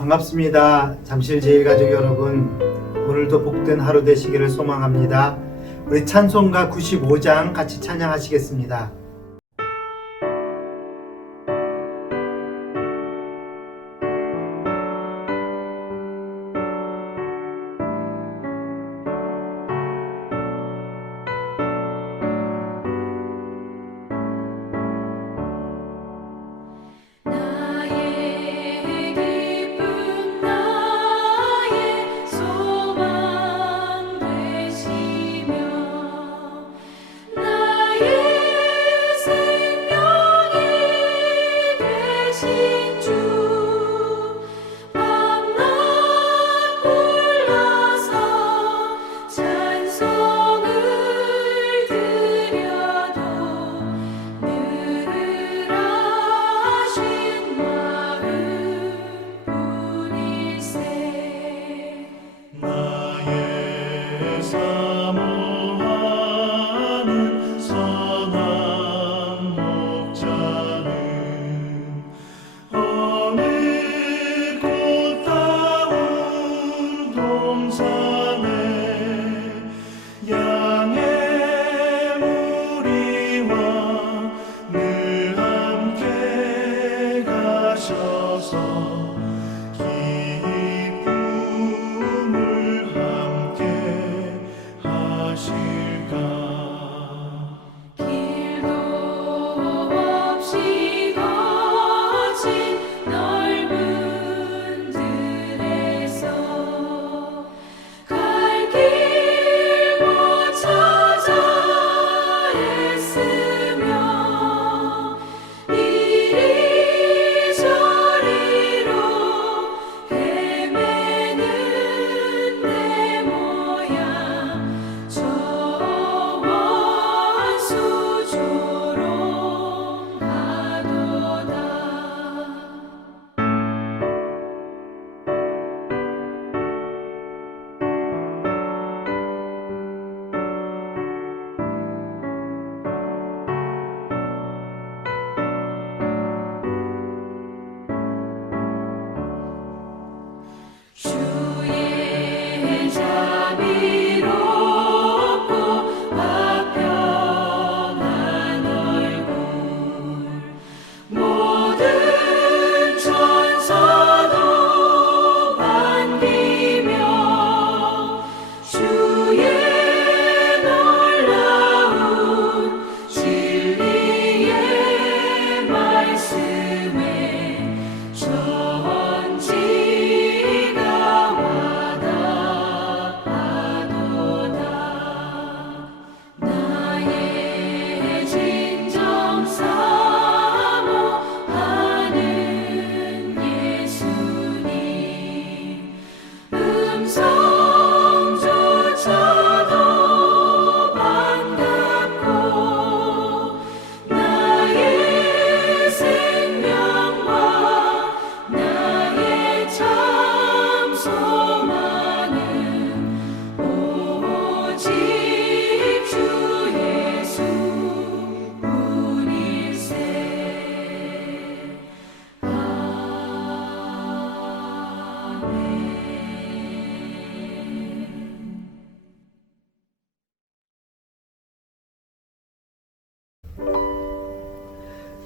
반갑습니다. 잠실제일가족 여러분, 오늘도 복된 하루 되시기를 소망합니다. 우리 찬송가 95장 같이 찬양하시겠습니다.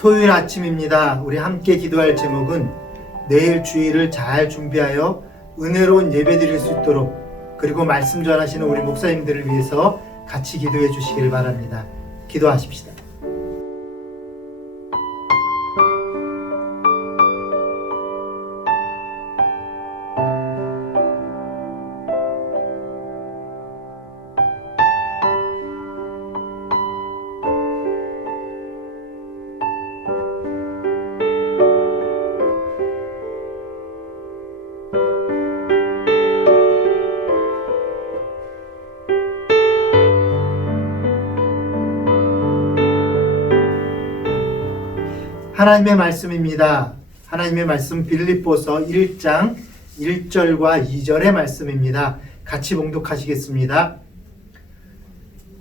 토요일 아침입니다. 우리 함께 기도할 제목은 내일 주일을 잘 준비하여 은혜로운 예배 드릴 수 있도록, 그리고 말씀 전하시는 우리 목사님들을 위해서 같이 기도해 주시기를 바랍니다. 기도하십시다. 하나님의 말씀입니다. 하나님의 말씀 빌립보서 1장 1절과 2절의 말씀입니다. 같이 봉독하시겠습니다.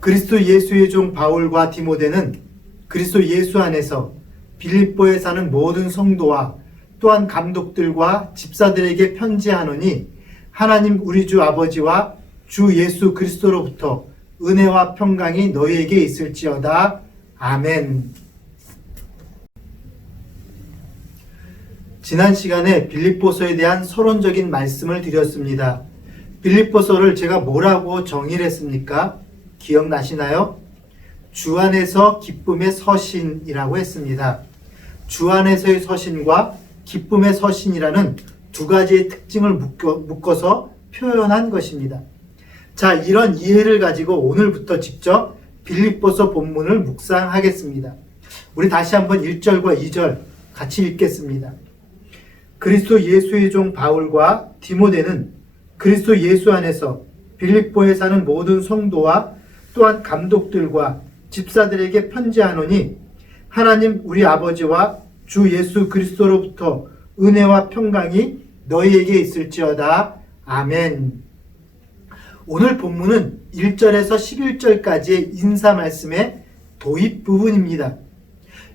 그리스도 예수의 종 바울과 디모데는 그리스도 예수 안에서 빌립보에 사는 모든 성도와 또한 감독들과 집사들에게 편지하노니 하나님 우리 주 아버지와 주 예수 그리스도로부터 은혜와 평강이 너희에게 있을지어다. 아멘. 지난 시간에 빌립보서에 대한 서론적인 말씀을 드렸습니다. 빌립보서를 제가 뭐라고 정의를 했습니까? 기억나시나요? 주 안에서 기쁨의 서신이라고 했습니다. 주 안에서의 서신과 기쁨의 서신이라는 두 가지의 특징을 묶어서 표현한 것입니다. 자, 이런 이해를 가지고 오늘부터 직접 빌립보서 본문을 묵상하겠습니다. 우리 다시 한번 1절과 2절 같이 읽겠습니다. 그리스도 예수의 종 바울과 디모데는 그리스도 예수 안에서 빌립보에 사는 모든 성도와 또한 감독들과 집사들에게 편지하노니 하나님 우리 아버지와 주 예수 그리스도로부터 은혜와 평강이 너희에게 있을지어다. 아멘. 오늘 본문은 1절에서 11절까지의 인사 말씀의 도입 부분입니다.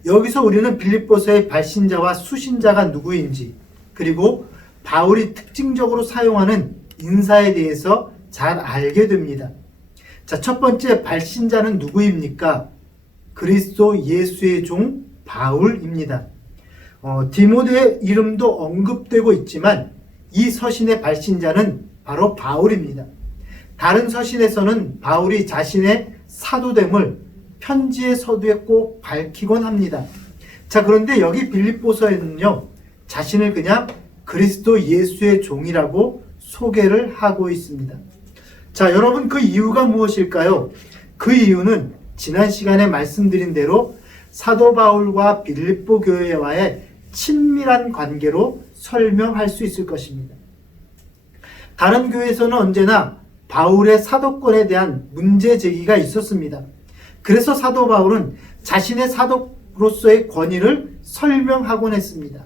여기서 우리는 빌립보서의 발신자와 수신자가 누구인지, 그리고 바울이 특징적으로 사용하는 인사에 대해서 잘 알게 됩니다. 자, 첫 번째 발신자는 누구입니까? 그리스도 예수의 종 바울입니다. 디모데의 이름도 언급되고 있지만 이 서신의 발신자는 바로 바울입니다. 다른 서신에서는 바울이 자신의 사도됨을 편지의 서두에 꼭 밝히곤 합니다. 자, 그런데 여기 빌립보서에는요, 자신을 그냥 그리스도 예수의 종이라고 소개를 하고 있습니다. 자, 여러분, 그 이유가 무엇일까요? 그 이유는 지난 시간에 말씀드린 대로 사도 바울과 빌립보 교회와의 친밀한 관계로 설명할 수 있을 것입니다. 다른 교회에서는 언제나 바울의 사도권에 대한 문제 제기가 있었습니다. 그래서 사도 바울은 자신의 사도로서의 권위를 설명하곤 했습니다.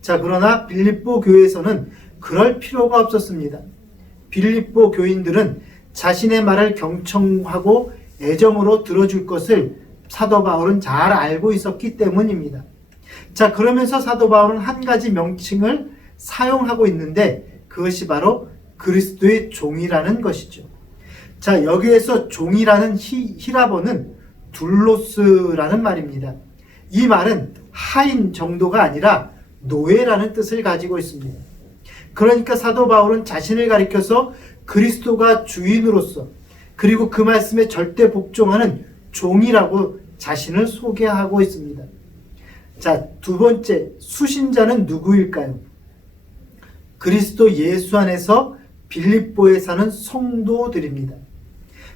자, 그러나 빌립보 교회에서는 그럴 필요가 없었습니다. 빌립보 교인들은 자신의 말을 경청하고 애정으로 들어줄 것을 사도 바울은 잘 알고 있었기 때문입니다. 자, 그러면서 사도 바울은 한 가지 명칭을 사용하고 있는데 그것이 바로 그리스도의 종이라는 것이죠. 자, 여기에서 종이라는 히라버는 둘로스라는 말입니다. 이 말은 하인 정도가 아니라 노예라는 뜻을 가지고 있습니다. 그러니까 사도 바울은 자신을 가리켜서 그리스도가 주인으로서, 그리고 그 말씀에 절대 복종하는 종이라고 자신을 소개하고 있습니다. 자, 두 번째, 수신자는 누구일까요? 그리스도 예수 안에서 빌립보에 사는 성도들입니다.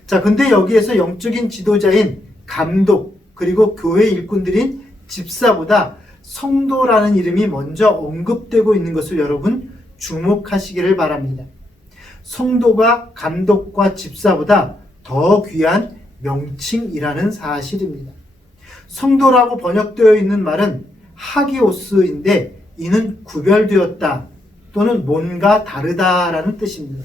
자, 근데 여기에서 영적인 지도자인 감독, 그리고 교회 일꾼들인 집사보다 성도라는 이름이 먼저 언급되고 있는 것을 여러분 주목하시기를 바랍니다. 성도가 감독과 집사보다 더 귀한 명칭이라는 사실입니다. 성도라고 번역되어 있는 말은 하기오스인데 이는 구별되었다 또는 뭔가 다르다라는 뜻입니다.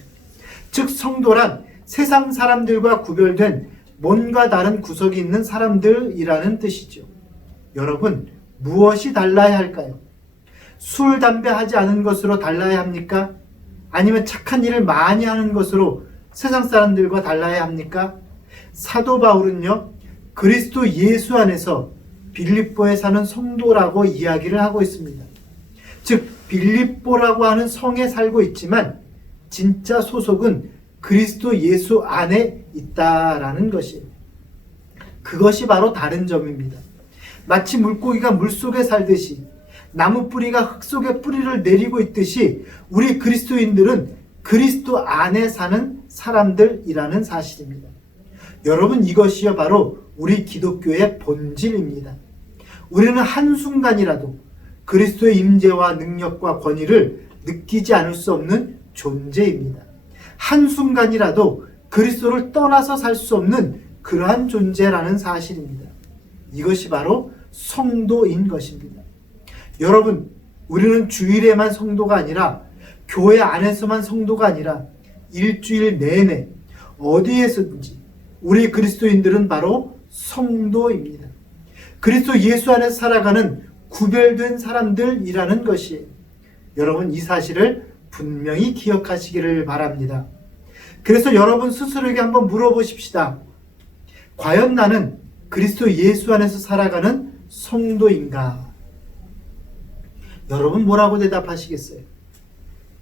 즉 성도란 세상 사람들과 구별된 뭔가 다른 구석이 있는 사람들이라는 뜻이죠. 여러분, 무엇이 달라야 할까요? 술, 담배 하지 않은 것으로 달라야 합니까? 아니면 착한 일을 많이 하는 것으로 세상 사람들과 달라야 합니까? 사도 바울은요, 그리스도 예수 안에서 빌립보에 사는 성도라고 이야기를 하고 있습니다. 즉 빌립보라고 하는 성에 살고 있지만 진짜 소속은 그리스도 예수 안에 있다라는 것이에요. 그것이 바로 다른 점입니다. 마치 물고기가 물속에 살듯이, 나무 뿌리가 흙 속에 뿌리를 내리고 있듯이 우리 그리스도인들은 그리스도 안에 사는 사람들이라는 사실입니다. 여러분, 이것이요 바로 우리 기독교의 본질입니다. 우리는 한순간이라도 그리스도의 임재와 능력과 권위를 느끼지 않을 수 없는 존재입니다. 한순간이라도 그리스도를 떠나서 살 수 없는 그러한 존재라는 사실입니다. 이것이 바로 성도인 것입니다. 여러분, 우리는 주일에만 성도가 아니라 교회 안에서만 성도가 아니라 일주일 내내 어디에서든지 우리 그리스도인들은 바로 성도입니다. 그리스도 예수 안에서 살아가는 구별된 사람들이라는 것이, 여러분 이 사실을 분명히 기억하시기를 바랍니다. 그래서 여러분 스스로에게 한번 물어보십시다. 과연 나는 그리스도 예수 안에서 살아가는 성도인가? 여러분 뭐라고 대답하시겠어요?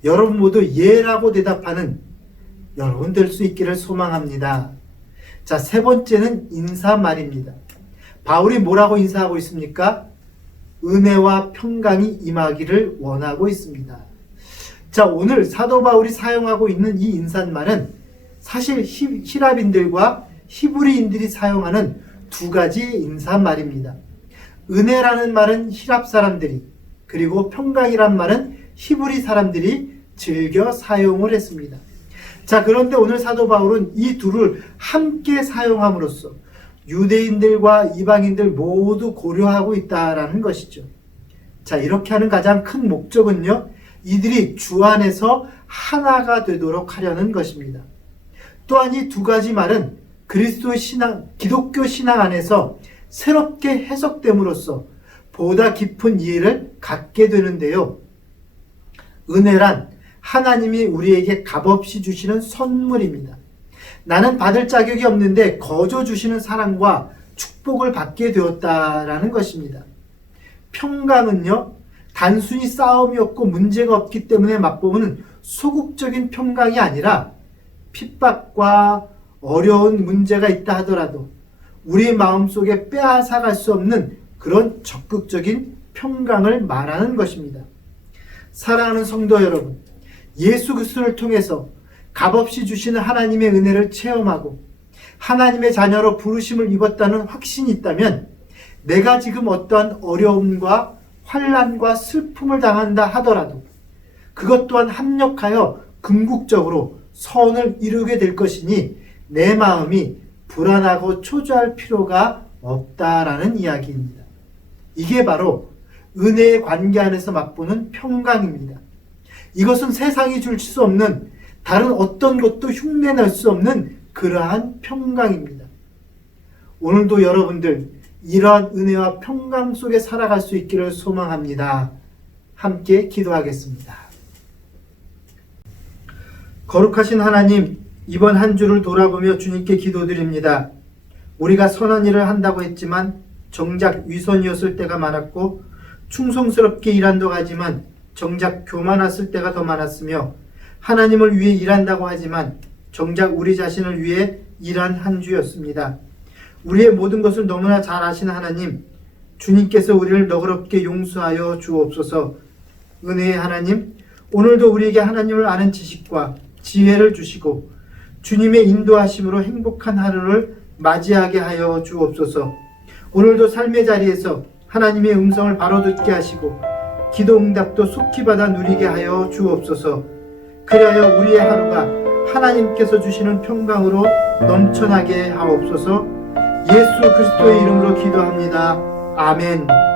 여러분 모두 예라고 대답하는 여러분 될 수 있기를 소망합니다. 자, 세 번째는 인사말입니다. 바울이 뭐라고 인사하고 있습니까? 은혜와 평강이 임하기를 원하고 있습니다. 자, 오늘 사도 바울이 사용하고 있는 이 인사말은 사실 히랍인들과 히브리인들이 사용하는 두 가지 인사말입니다. 은혜라는 말은 히랍 사람들이, 그리고 평강이란 말은 히브리 사람들이 즐겨 사용을 했습니다. 자, 그런데 오늘 사도 바울은 이 둘을 함께 사용함으로써 유대인들과 이방인들 모두 고려하고 있다라는 것이죠. 자, 이렇게 하는 가장 큰 목적은요, 이들이 주 안에서 하나가 되도록 하려는 것입니다. 또한 이 두 가지 말은 그리스도의 신앙, 기독교 신앙 안에서 새롭게 해석됨으로써 보다 깊은 이해를 갖게 되는데요. 은혜란 하나님이 우리에게 값없이 주시는 선물입니다. 나는 받을 자격이 없는데 거저 주시는 사랑과 축복을 받게 되었다라는 것입니다. 평강은요, 단순히 싸움이 없고 문제가 없기 때문에 맛보는 소극적인 평강이 아니라 핍박과 어려운 문제가 있다 하더라도 우리 마음속에 빼앗아갈 수 없는 그런 적극적인 평강을 말하는 것입니다. 사랑하는 성도 여러분, 예수 그리스도를 통해서 값없이 주시는 하나님의 은혜를 체험하고 하나님의 자녀로 부르심을 입었다는 확신이 있다면 내가 지금 어떠한 어려움과 환난과 슬픔을 당한다 하더라도 그것 또한 합력하여 궁극적으로 선을 이루게 될 것이니 내 마음이 불안하고 초조할 필요가 없다라는 이야기입니다. 이게 바로 은혜의 관계 안에서 맛보는 평강입니다. 이것은 세상이 줄 수 없는 다른 어떤 것도 흉내낼 수 없는 그러한 평강입니다. 오늘도 여러분들 이러한 은혜와 평강 속에 살아갈 수 있기를 소망합니다. 함께 기도하겠습니다. 거룩하신 하나님, 이번 한 주를 돌아보며 주님께 기도드립니다. 우리가 선한 일을 한다고 했지만 정작 위선이었을 때가 많았고 충성스럽게 일한다고 하지만 정작 교만했을 때가 더 많았으며 하나님을 위해 일한다고 하지만 정작 우리 자신을 위해 일한 한 주였습니다. 우리의 모든 것을 너무나 잘 아시는 하나님, 주님께서 우리를 너그럽게 용서하여 주옵소서. 은혜의 하나님, 오늘도 우리에게 하나님을 아는 지식과 지혜를 주시고 주님의 인도하심으로 행복한 하루를 맞이하게 하여 주옵소서. 오늘도 삶의 자리에서 하나님의 음성을 바로 듣게 하시고 기도 응답도 속히 받아 누리게 하여 주옵소서. 그리하여 우리의 하루가 하나님께서 주시는 평강으로 넘쳐나게 하옵소서. 예수 그리스도의 이름으로 기도합니다. 아멘.